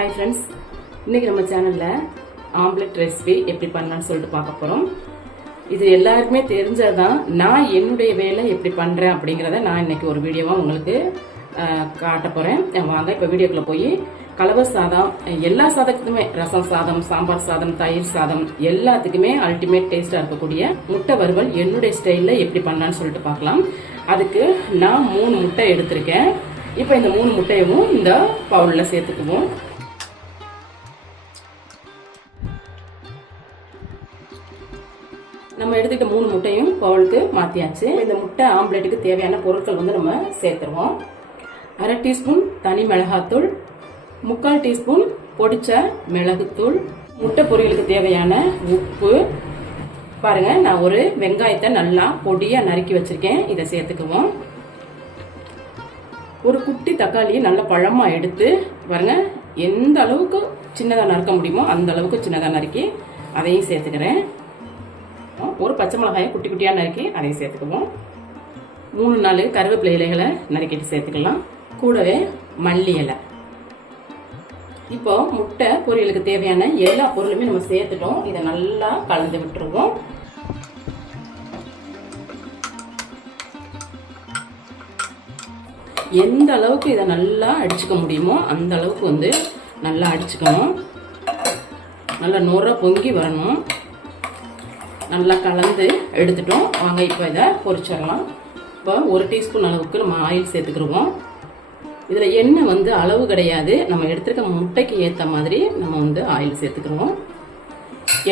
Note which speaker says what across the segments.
Speaker 1: Hi friends இன்றைக்கி நம்ம சேனலில் ஆம்லெட் ரெசிபி எப்படி பண்ணலான்னு சொல்லிட்டு பார்க்க போகிறோம் இது எல்லாருக்குமே தெரிஞ்சதான் நான் என்னுடைய வேலை எப்படி பண்ணுறேன் அப்படிங்கிறத நான் இன்றைக்கி ஒரு வீடியோவாக உங்களுக்கு காட்ட போகிறேன் வாங்க இப்போ வீடியோக்குள்ளே போய் கலவை சாதம் எல்லா சாதத்துக்குமே ரசம் சாதம் சாம்பார் சாதம் தயிர் சாதம் எல்லாத்துக்குமே அல்டிமேட் டேஸ்ட்டாக இருக்கக்கூடிய முட்டை வறுவல் என்னுடைய ஸ்டைலில் எப்படி பண்ணலான்னு சொல்லிட்டு பார்க்கலாம். அதுக்கு நான் மூணு முட்டை எடுத்திருக்கேன். இப்போ இந்த மூணு முட்டையவும் இந்த பவுலில் சேர்த்துக்குவோம். நம்ம எடுத்துக்கிட்ட மூணு முட்டையும் பவுலுக்கு மாற்றியாச்சு இந்த முட்டை ஆம்லேட்டுக்கு தேவையான பொருட்கள் வந்து நம்ம சேர்த்துருவோம். அரை டீஸ்பூன் தனி மிளகாத்தூள் முக்கால் டீஸ்பூன் பொடிச்ச மிளகுத்தூள் முட்டை பொரியலுக்கு தேவையான உப்பு. பாருங்க நான் ஒரு வெங்காயத்தை நல்லா பொடியாக நறுக்கி வச்சிருக்கேன். இதை சேர்த்துக்குவோம். ஒரு குட்டி தக்காளியை நல்ல பழமாக எடுத்து பாருங்க எந்த அளவுக்கு சின்னதாக நறுக்க முடியுமோ அந்த அளவுக்கு சின்னதாக நறுக்கி அதையும் சேர்த்துக்கிறேன். ஒரு பச்சை மிளகாயை குட்டி குட்டியாக நறுக்கி அதையும் சேர்த்துக்குவோம். மூணு நாலு கருவேப்பிலை இலைகளை நறுக்கிட்டு சேர்த்துக்கலாம். கூடவே மல்லி இலை. இப்போ முட்டை பொரியலுக்கு தேவையான எல்லா பொருளுமே நம்ம சேர்த்துட்டோம். இதை நல்லா கலந்து விட்டுருவோம். எந்த அளவுக்கு இதை நல்லா அடிச்சுக்க முடியுமோ அந்த அளவுக்கு வந்து நல்லா அடிச்சுக்கணும். நல்லா நுர பொங்கி வரணும். நல்லா கலந்து எடுத்துட்டோம். வாங்க இப்போ இதை பொறிச்சிடலாம் இப்போ ஒரு டீஸ்பூன் அளவுக்கு நம்ம ஆயில் சேர்த்துக்கிடுவோம் இதில் எண்ணெய் வந்து அளவு கிடையாது. நம்ம எடுத்துருக்க முட்டைக்கு ஏற்ற மாதிரி நம்ம வந்து ஆயில் சேர்த்துக்கிடுவோம்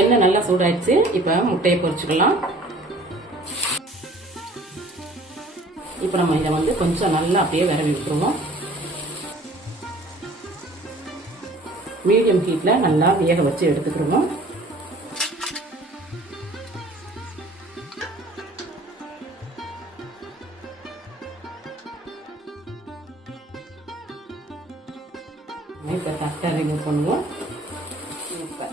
Speaker 1: எண்ணெய் நல்லா சூடாயிடுச்சு. இப்போ முட்டையை பொறிச்சிக்கலாம் இப்போ நம்ம இதை வந்து கொஞ்சம் நல்லா அப்படியே விரவி விட்டுருவோம். மீடியம் ஹீட்டில் நல்லா வேக வச்சு எடுத்துக்கிடுவோம் இப்போ தட்டை ரிமூவ் பண்ணுவோம் இப்போ.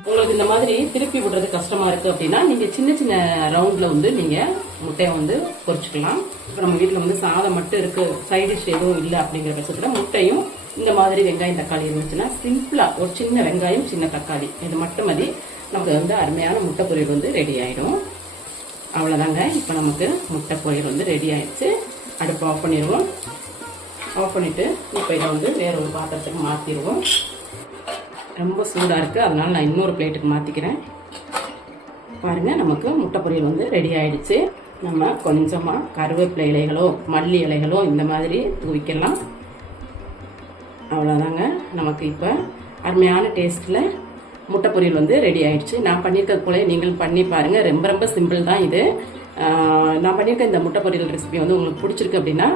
Speaker 1: உங்களுக்கு இந்த மாதிரி திருப்பி விடுறது கஷ்டமா இருக்கு அப்படின்னா நீங்க சின்ன சின்ன ரவுண்ட்ல வந்து நீங்க முட்டையை வந்து பொரிச்சுக்கலாம் இப்போ நம்ம வீட்டில் வந்து சாதம் மட்டும் இருக்கு சைடு டிஷ் எதுவும் இல்லை அப்படிங்கிற பட்சத்தில் முட்டையும் இந்த மாதிரி வெங்காயம் தக்காளி இருந்துச்சுன்னா சிம்பிளா ஒரு சின்ன வெங்காயம் சின்ன தக்காளி. இது மட்டும் மதி நமக்கு வந்து அருமையான முட்டை பொரியல் வந்து ரெடி ஆயிடும். அவ்வளோதாங்க இப்போ நமக்கு முட்டை பொரியல் வந்து ரெடி ஆயிடுச்சு. அடுப்பு ஆஃப் பண்ணிடுவோம். ஆஃப் பண்ணிவிட்டு இப்போ இதை வந்து வேற ஒரு பாத்திரத்துக்கு மாற்றிடுவோம் ரொம்ப சூடாக இருக்குது அதனால் நான் இன்னொரு பிளேட்டுக்கு மாற்றிக்கிறேன் பாருங்கள் நமக்கு முட்டை பொரியல் வந்து ரெடி ஆகிடுச்சு நம்ம கொஞ்சமாக கருவேப்பிலை இலைகளோ மல்லி இலைகளோ இந்த மாதிரி தூவிக்கலாம். அவ்வளோதாங்க நமக்கு இப்போ அருமையான டேஸ்ட்டில் முட்டை பொரியல் வந்து ரெடி ஆயிடுச்சு. நான் பண்ணியிருக்க போல நீங்கள் பண்ணி பாருங்கள் ரொம்ப ரொம்ப சிம்பிள் தான் இது. நான் பண்ணியிருக்க இந்த முட்டை பொரியல் ரெசிபி வந்து உங்களுக்கு பிடிச்சிருக்கு அப்படின்னா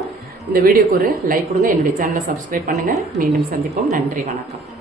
Speaker 1: இந்த வீடியோக்கு ஒரு லைக் கொடுங்க. என்னுடைய சேனலை சப்ஸ்கிரைப் பண்ணுங்கள் மீண்டும் சந்திப்போம். நன்றி வணக்கம்.